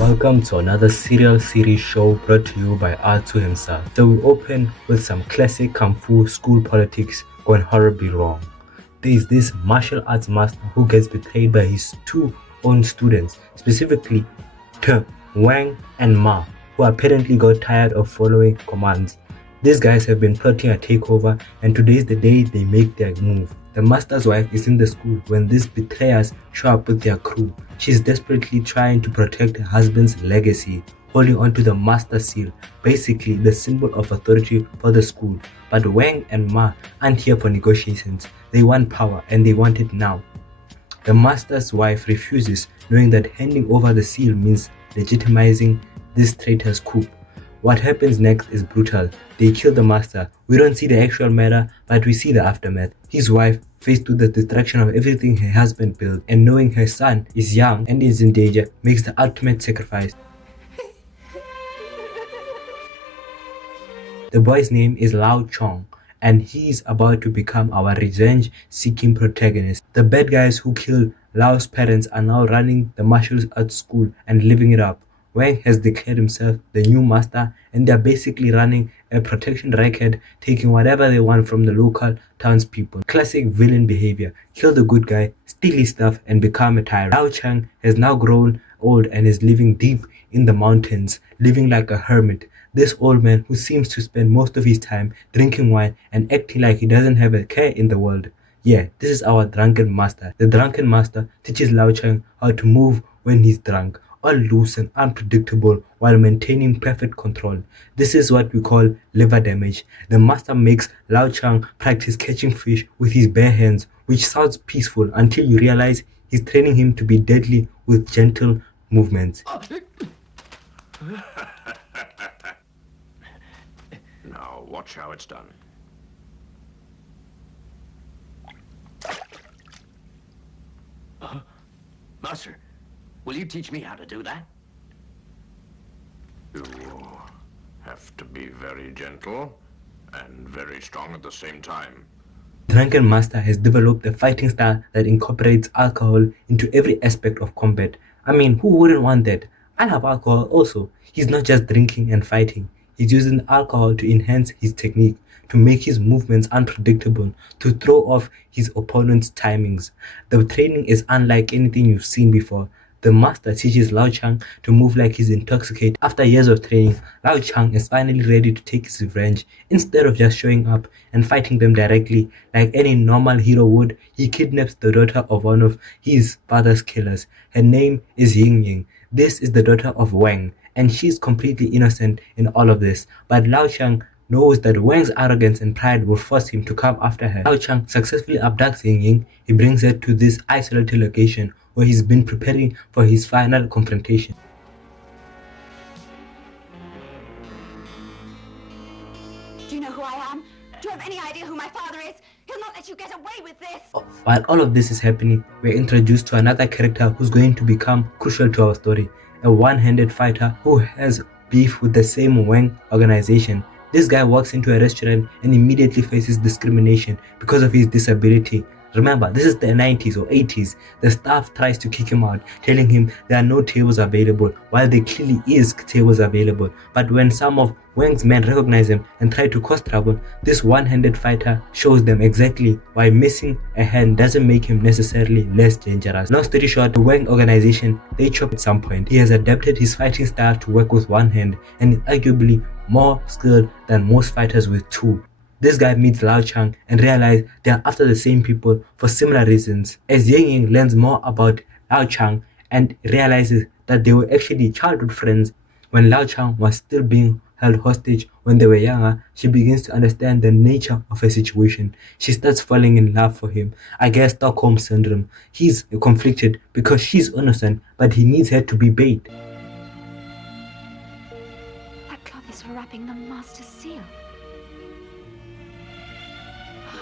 Welcome to another serial series show brought to you by R2 himself. So we open with some classic Kung Fu school politics gone horribly wrong. There is this martial arts master who gets betrayed by his two own students, specifically Wang and Ma, who apparently got tired of following commands. These guys have been plotting a takeover, and today is the day they make their move. The master's wife is in the school when these betrayers show up with their crew. She's desperately trying to protect her husband's legacy, holding onto the master seal, basically the symbol of authority for the school. But Wang and Ma aren't here for negotiations. They want power and they want it now. The master's wife refuses, knowing that handing over the seal means legitimizing this traitor's coup. What happens next is brutal. They kill the master. We don't see the actual murder, but we see the aftermath. His wife, faced with the destruction of everything her husband built, and knowing her son is young and is in danger, makes the ultimate sacrifice. The boy's name is Lao Chong, and he is about to become our revenge-seeking protagonist. The bad guys who killed Lao's parents are now running the martial arts school and living it up. Wang has declared himself the new master, and they're basically running a protection racket, taking whatever they want from the local townspeople. Classic villain behavior: kill the good guy, steal his stuff, and become a tyrant. Lao Chang has now grown old and is living deep in the mountains, living like a hermit. This old man who seems to spend most of his time drinking wine and acting like he doesn't have a care in the world. Yeah, this is our drunken master. The drunken master teaches Lao Chang how to move when he's drunk, all loose and unpredictable while maintaining perfect control. This is what we call liver damage. The master makes Lao Chang practice catching fish with his bare hands, which sounds peaceful until you realize he's training him to be deadly with gentle movements. Now watch how it's done. Master, will you teach me how to do that? You have to be very gentle and very strong at the same time. Drunken Master has developed a fighting style that incorporates alcohol into every aspect of combat. I mean, who wouldn't want that? I love alcohol also. He's not just drinking and fighting. He's using alcohol to enhance his technique, to make his movements unpredictable, to throw off his opponent's timings. The training is unlike anything you've seen before. The master teaches Lao Chang to move like he's intoxicated. After years of training, Lao Chang is finally ready to take his revenge. Instead of just showing up and fighting them directly like any normal hero would, he kidnaps the daughter of one of his father's killers. Her name is Ying Ying. This is the daughter of Wang, and she's completely innocent in all of this. But Lao Chang knows that Wang's arrogance and pride will force him to come after her. Lao Chang successfully abducts Ying Ying. He brings her to this isolated location where he's been preparing for his final confrontation. Do you know who I am? Do you have any idea who my father is? He'll not let you get away with this! While all of this is happening, we're introduced to another character who's going to become crucial to our story. A one-handed fighter who has beef with the same Wang organization. This guy walks into a restaurant and immediately faces discrimination because of his disability. Remember, this is the 90s or 80s. The staff tries to kick him out, telling him there are no tables available, while there clearly is tables available. But when some of Wang's men recognize him and try to cause trouble, this one-handed fighter shows them exactly why missing a hand doesn't make him necessarily less dangerous. Long story short, the Wang organization, they chop at some point. He has adapted his fighting style to work with one hand and is arguably more skilled than most fighters with two. This guy meets Lao Chang and realizes they are after the same people for similar reasons. As Ying Ying learns more about Lao Chang and realizes that they were actually childhood friends when Lao Chang was still being held hostage when they were younger, she begins to understand the nature of her situation. She starts falling in love for him. I guess Stockholm Syndrome. He's conflicted because she's innocent, but he needs her to be bait. That cloth is for wrapping the master's seal.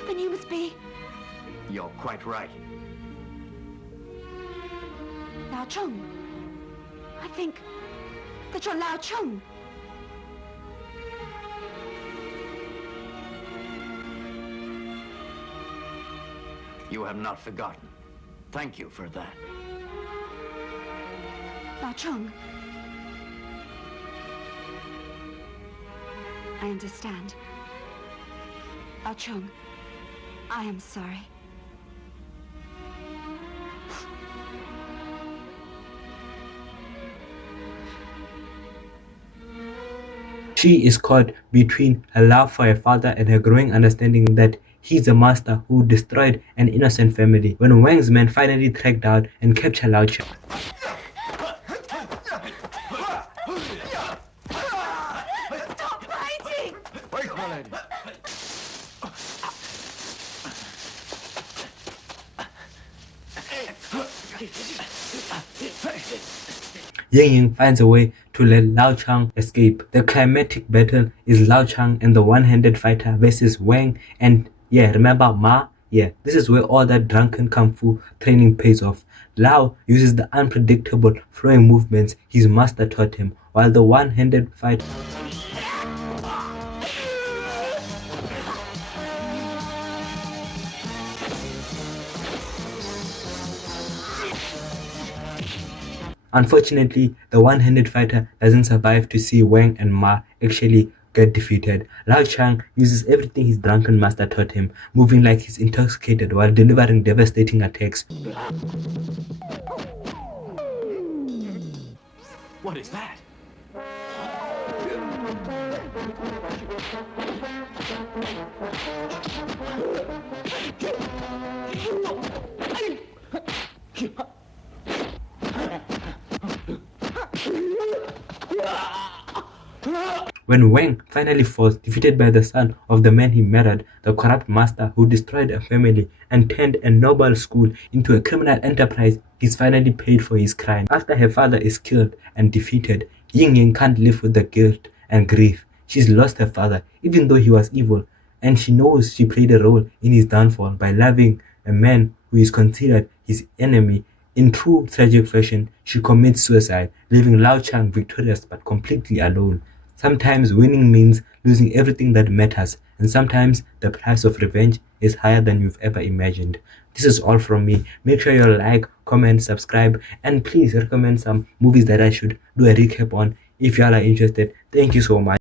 Then you must be You're quite right. Lao Chung. I think that you're Lao Chung. You have not forgotten. Thank you for that. Lao Chung, I understand. Lao Chung, I am sorry. She is caught between her love for her father and her growing understanding that he's the master who destroyed an innocent family. When Wang's men finally track down and capture Lao Chen, Stop fighting! Wait, my lady. Ying finds a way to let Lao Chang escape. The climactic battle is Lao Chang and the one-handed fighter versus Wang and remember Ma? This is where all that drunken kung fu training pays off. Lao uses the unpredictable flowing movements his master taught him, while the one-handed fighter Unfortunately, the one-handed fighter doesn't survive to see Wang and Ma actually get defeated. Lao Chang uses everything his drunken master taught him, moving like he's intoxicated while delivering devastating attacks. What is that? When Wang finally falls, defeated by the son of the man he married, the corrupt master who destroyed a family and turned a noble school into a criminal enterprise, he's finally paid for his crime. After her father is killed and defeated, Ying can't live with the guilt and grief. She's lost her father, even though he was evil, and she knows she played a role in his downfall by loving a man who is considered his enemy. In true tragic fashion, she commits suicide, leaving Lao Chang victorious but completely alone. Sometimes winning means losing everything that matters, and sometimes the price of revenge is higher than you've ever imagined. This is all from me. Make sure you like, comment, subscribe, and please recommend some movies that I should do a recap on if y'all are interested. Thank you so much.